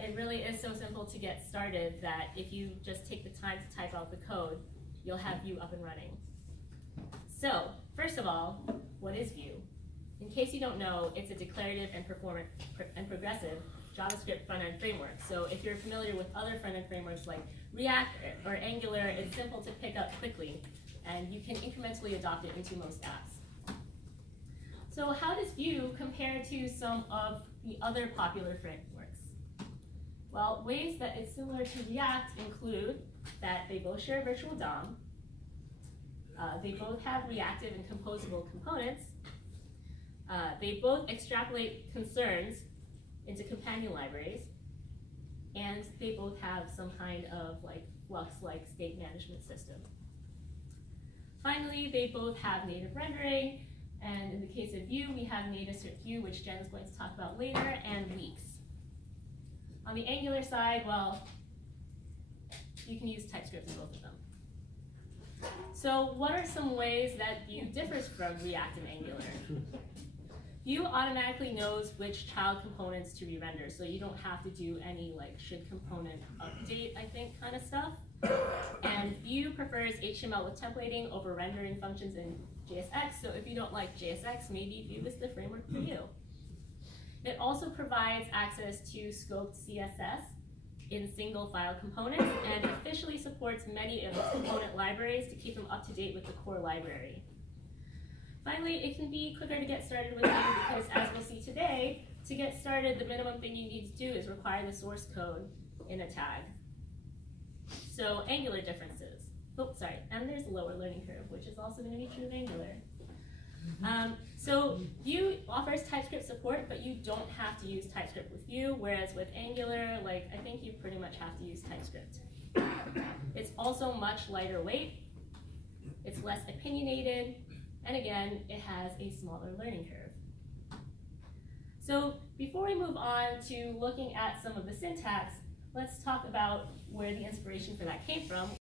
it really is so simple to get started that if you just take the time to type out the code, you'll have Vue up and running. So, first of all, what is Vue? In case you don't know, it's a declarative and progressive JavaScript front-end framework. So if you're familiar with other front-end frameworks like React or Angular, it's simple to pick up quickly, and you can incrementally adopt it into most apps. So how does Vue compare to some of the other popular frameworks? Well, ways that it's similar to React include that they both share a virtual DOM, they both have reactive and composable components, they both extrapolate concerns into companion libraries, and they both have some kind of Flux-like state management system. Finally, they both have native rendering, and in the case of Vue, we have native Vue, which Jen is going to talk about later, and leaks. On the Angular side, well, you can use TypeScript in both of them. So what are some ways that Vue differs from React and Angular? Vue automatically knows which child components to re-render, so you don't have to do any should component update, I think, kind of stuff. And Vue prefers HTML with templating over rendering functions in JSX, so if you don't like JSX, maybe Vue is the framework for you. It also provides access to scoped CSS in single file components and officially supports many of its component libraries to keep them up to date with the core library. Finally, it can be quicker to get started with Vue because, as we'll see today, to get started, the minimum thing you need to do is require the source code in a tag. So Angular differences. Oh, sorry, and there's a lower learning curve, which is also going to be true of Angular. So Vue offers TypeScript support, but you don't have to use TypeScript with Vue, whereas with Angular, I think you pretty much have to use TypeScript. It's also much lighter weight, it's less opinionated, and again, it has a smaller learning curve. So before we move on to looking at some of the syntax, let's talk about where the inspiration for that came from,